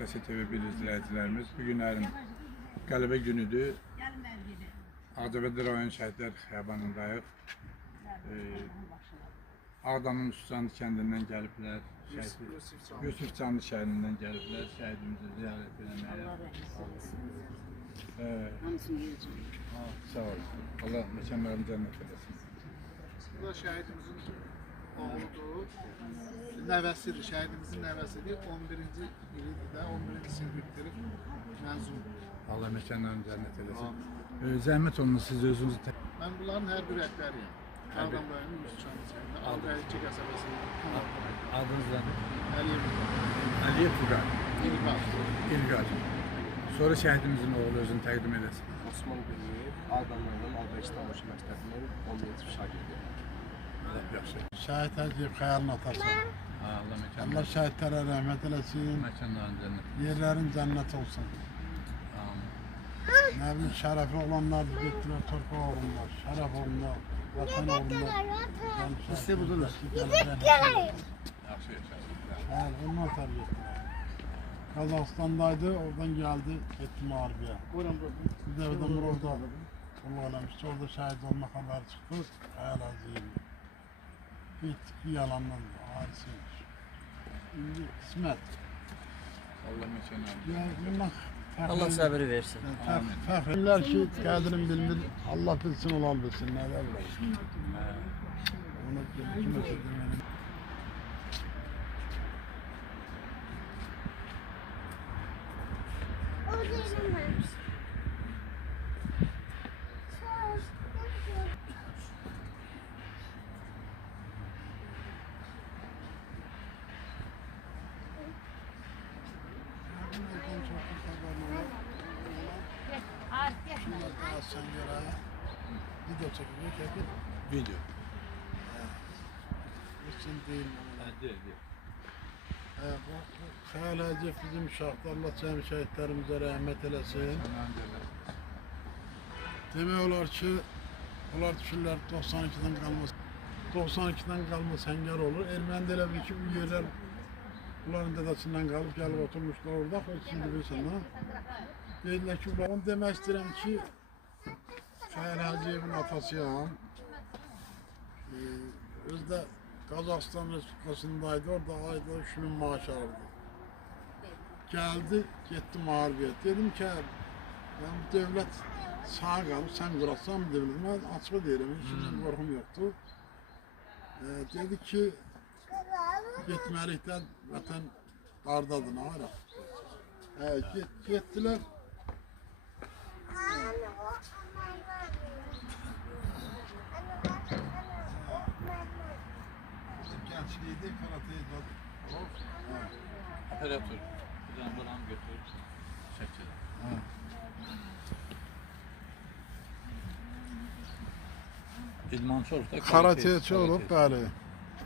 Sesi TV1 izləyicilərimiz, bu günlərin qələbə günüdür. Ağcabədi rayon şəhidlər xiyabanındayıq. Ağdamın Üstcanlı kəndindən gəliblər. Yusuf Canlı şəhərindən gəliblər. Şəhidimizi ziyarət eləməyə. Sağ olun. Allah məkanlarını cənnət eləsin. Bu da şəhidimizin oğludur. Nəvəsidir, şəhidimizin nəvəsidir. 11-ci ilidir də, 11-ci sinif bitirib məzun. Allah məkanlarını cənnət eləsin. Zəhmət olunuz, siz özünüzü... Mən bunların hər bir rəhbəriyim. Ağdam rayonu Yusufcanlı şəhərində, Ağdayıcı qəsəbəsində. Adınız nədir? Əliyev. Əliyev Fuqar. İlqar. İlqar. Sonra şəhidimizin oğlu özünü təqdim edəsin. Osman Gülüyev, Ağdam rayonu Ağdayıcı Tamaşa məktəbinin 11-ci şagirdi. Yaxşı. Şəhid Əliyev Xəyalın atası. Allah məkanlarını... Allah şəhidlərə rəhmət eləsin. Məkanlarını cənnət. Yerlərin cənnət olsun. Nə bilim, şərəfi olanlar getdilər, torpaq uğrunda, şərəf uğrunda, vətən uğrunda. Sizi budurlar. Yaxşı yaşasın. Bəli, onlar tərbiyə etdilər. Qazaxıstandaydı, oradan gəldi, getdi müharibəyə. Bir dəfə də Murovda qulluq eləmişdi, orada şəhid olma xəbəri çıxdı, Xəyal Əliyev. Getdik, bir yalandan ailəsiymiş. İndi qismət. Allah məkanlarını... Allah səbri versin. Fəxrlər ki, qədrini bilmir, Allah bilsin, olan bilsin, nələr var. Onu kimə deməli. Sen göre video çekiyor, çekip. Video. Üçün değil. Deyil. Bu Xəyal Əliyev bizim uşaqlar, Allah cəmi şəhidlərimizə rəhmət eləsin. Demək olar ki, onlar düşürlər 92-dən qalma səngər olur. Erməni də elə bir ki, bu yerlər bunların dədəsindən qalıb, gəlib oturmuşlar orada, o şimdi bilsin ha. Deyirlər ki, onu demək istəyirəm ki, Xəyal Əliyevin atasıyam. Özdə Qazaxıstan Respublikasındaydı, orada ayda 3000 maaş alırdı. Gəldi, getdi müharibəyə. Dedim ki, yəni dövlət sağ qalıb, sən qurasan devlet. Mən açıq deyirəm, hiç qorxum yoxdur. Dedi ki, getməlikdən vətən qardadır, nə var? Getdilər. Gençliğiydi, karateydi. Operatör. Buradan buranı götürüp çəkir. İdmançı olub da Karateyçi olub, bəli.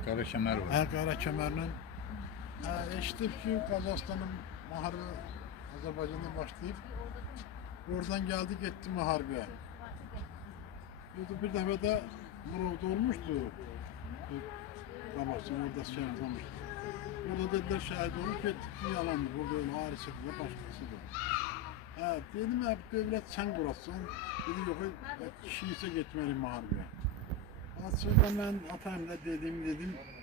Qara kəmər var. Qara kəmərlə. Eşitdim ki, Qazaxıstanın müharibə Azərbaycanda başlayıb. Oradan geldi, getdi müharibəyə. Bir dəfə də Murovda olmuşdu. Qabaqsın, orada şəhid olmuşdu. Orada dedilər şəhid olub, getdik, yalandır. Burada öyle ayrıcıqlı başqasıdır. Dedim, dövlət sən qurasan. Dedi, yox, kişi isə getməli müharibəyə. Sonra mən atamla dedim, bir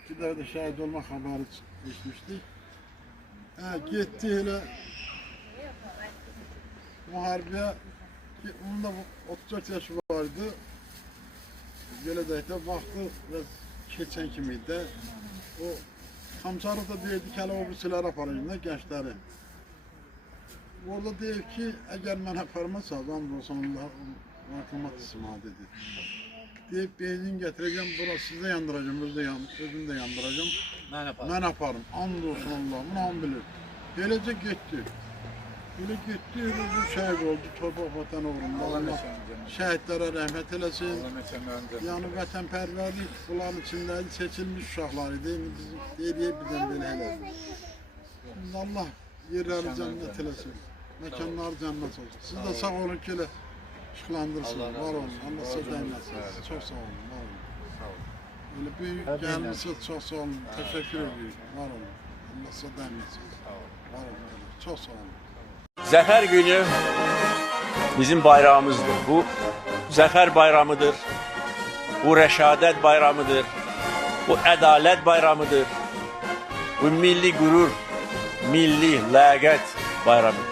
dəfə də şəhid olma xəbəri geçmişdik. Getdi elə müharibəyə, onun da 34 yaşı vardı. Gələcəkdə vaxtı keçən kimi də o Kamçarı da deyirdi ki, hələ o birisiləri aparayım da gençləri. Orada deyir ki, əgər mən aparmazsam, olsun Allah mahkumat ismail dedi. Deyib, benzin getireceğim, burası sizde yandıracağım, özüm de yandıracağım. Mən aparım, and olsun Allah, bunu an bilir. Böylece gitti. Böyle gitti, bu şəhid oldu, torpaq vətən uğrunda. Allah şəhidlərə rəhmət eləsin. Yəni vətənpərvərlik bunların içindəydi, seçilmiş uşaqlar idi. Deyirik bizdən belə eləsin. Allah yerləri cənnət eləsin. Məkanları cənnət olsun. Siz də sağ olun ki, elə işıqlandırsınız. Var olun, Allah sizə dəyməsin. Çox sağ olun, var olun. Böyle büyük gelmişsiniz, çok sağ olun. Teşekkür ediyorum. Var olun. Allah size daim etsin. Var olun. Çok sağ olun. Zəfər günü bizim bayrağımızdır. Bu zəfər bayramıdır. Bu rəşadət bayramıdır. Bu ədalət bayramıdır. Bu milli qürur, milli ləyaqət bayramıdır.